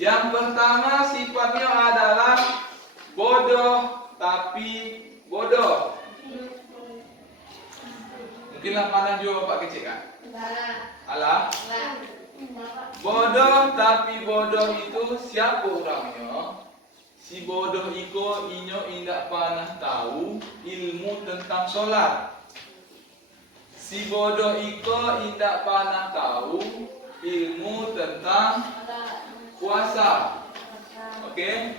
Yang pertama sifatnya adalah bodoh tapi bodoh. Mungkinlah pandang juga Pak kecil kan? Alah. Bodoh tapi bodoh itu siapa orangnya? Si bodoh iko inyo indak pernah tahu ilmu tentang sholat. Si bodoh iko indak pernah tahu ilmu tentang puasa. Oke?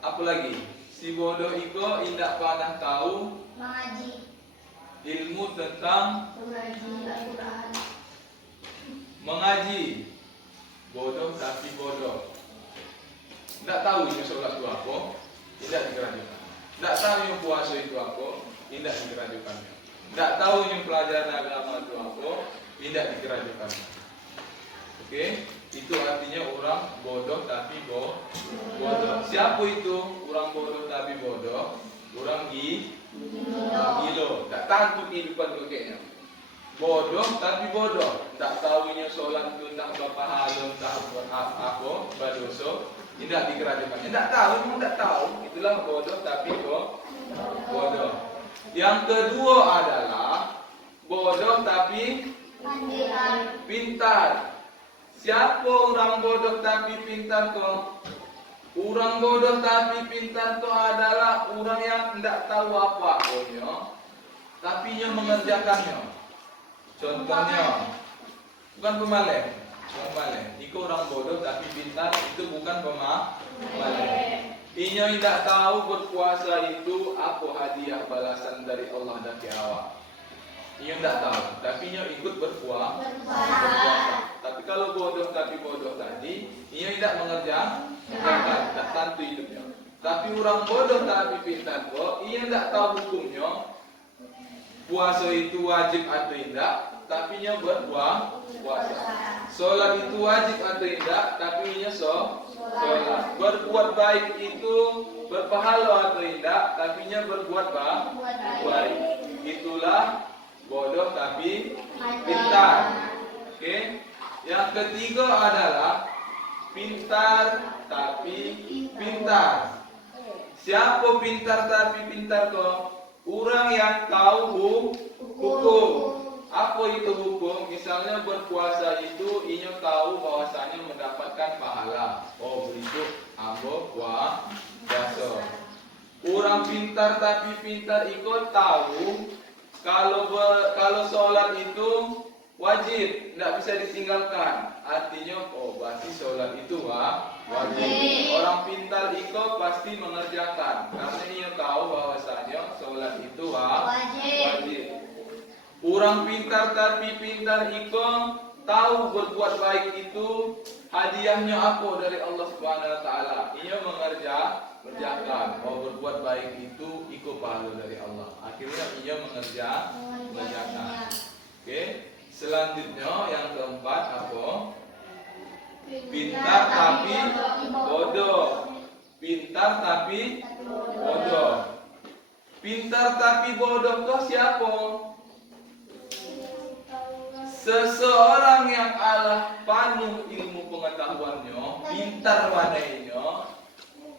Apa lagi? Si bodoh iko indak pernah tahu Mengaji. ilmu tentang Al-Quran. mengaji. Bodoh tapi bodoh. Tidak tahu ini sholat itu apa, tidak dikerajukan. Tidak tahu yang puasa itu apa, tidak dikerajukannya. Tidak tahu yang pelajaran agama itu apa, tidak dikerajukannya. Oke, itu artinya orang bodoh tapi bodoh. Siapa itu orang bodoh tapi bodoh? Orang gilo. Tak tahu kehidupan kayaknya. Bodoh tapi bodoh. Tak tahunya sholat itu tak berpahala, tak apa, berdosa. Tidak dikerajukan. Tidak tahu, memang tidak tahu. Itulah bodoh tapi bodoh. Yang kedua adalah bodoh tapi pintar. Siapa orang bodoh tapi pintar kok? Orang bodoh tapi pintar itu adalah orang yang tidak tahu apa-apanya, tapi nya mengerjakannya. Contohnya, bukan pemaleh. Itu orang bodoh tapi pintar, itu bukan pemaleh. Inyo tidak tahu berpuasa itu apa hadiah balasan dari Allah dan awak. Inyo tidak tahu, tapi inyo ikut berpuasa. Tapi kalau bodoh tapi bodoh tadi, inyo tidak mengerjakan, tidak tentu hidupnya. Tapi orang bodoh tapi pintar kok, inyo tidak tahu hukumnya. Puasa itu wajib atau tidak, tapi nya berpuasa. Sholat itu wajib atau tidak, tapi nya sholat. Berbuat baik itu berpahala atau tidak, tapi nya berbuat baik. Itulah bodoh tapi pintar. Oke. Yang ketiga adalah pintar tapi pintar. Siapa pintar tapi pintar kok? Orang yang tahu hukum. Apa itu hukum? Misalnya berpuasa itu inyo tahu bahwasanya mendapatkan pahala. Oh, begitu ambo puasa. Orang pintar tapi pintar ikut tahu kalau sholat itu wajib, tidak bisa ditinggalkan. Artinya, oh berarti sholat itu wajib. Orang pintar itu pasti mengerjakan, karena dia tahu bahwasanya sholat itu wajib. Orang pintar tapi pintar itu tahu berbuat baik itu hadiahnya apa dari Allah Subhanahu Wa Taala. Ia mengerjakan. Oh berbuat baik itu ikut pahala dari Allah. Akhirnya ia mengerjakan. Oke. Selanjutnya yang keempat apa? Pintar tapi bodoh. Pintar tapi bodoh. Pintar tapi bodoh kok siapa? Seseorang yang Allah penuh ilmu pengetahuannya, pintar wadainya,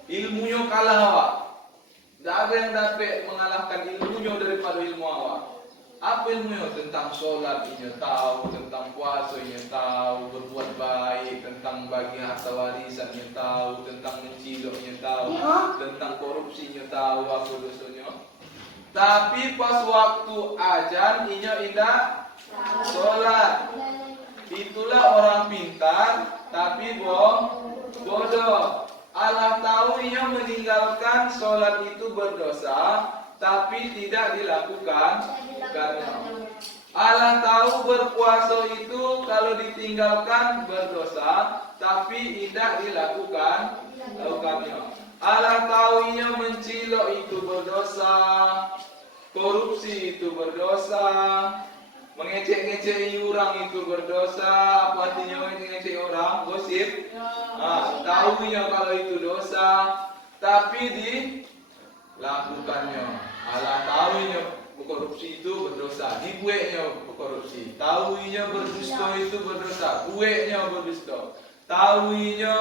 ilmunya kalah awak. Tidak ada yang dapat mengalahkan ilmunya daripada ilmu awak. Apa ilmunya? Tentang sholat ini tahu, tentang puasa ini tahu, berbuat baik, tentang bagi harta warisan ini tahu, tentang mencilok ini tahu, tentang korupsi ini tahu, apa dosanya. Tapi pas waktu ajan ini indah sholat. Itulah orang pintar tapi bodoh. Allah tahu ia meninggalkan sholat itu berdosa, tapi tidak dilakukan karena Allah tahu berpuasa itu kalau ditinggalkan berdosa, tapi tidak dilakukannya. Allah tahu ia mencilok itu berdosa, korupsi itu berdosa, mengecek-ngecek orang itu berdosa. Apa artinya mengecek orang? Gosip. Tahunya kalau itu dosa, tapi dilakukannya. Allah tahunya berkorupsi itu berdosa. Dibuatnya berkorupsi. Tahuinya berdusta itu berdosa. Buatnya berdusta. Tahuinya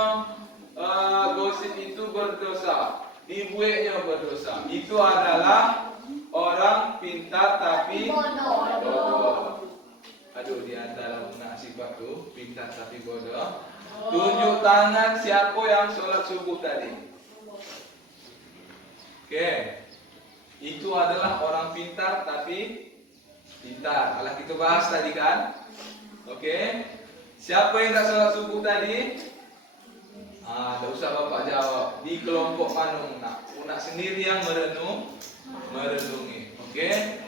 gosip itu berdosa. Dibuatnya berdosa. Itu adalah orang pintar tapi bodoh. Aduh, di antara sifat tuh pintar tapi bodoh. Tunjuk tangan siapa yang sholat subuh tadi. Oke. Itu adalah orang pintar tapi pintar. Alah kita bahas tadi kan. Oke. Siapa yang tak sholat subuh tadi? Tak usah bapak jawab. Di kelompok mana nak? Nak sendiri yang merenungi. Oke.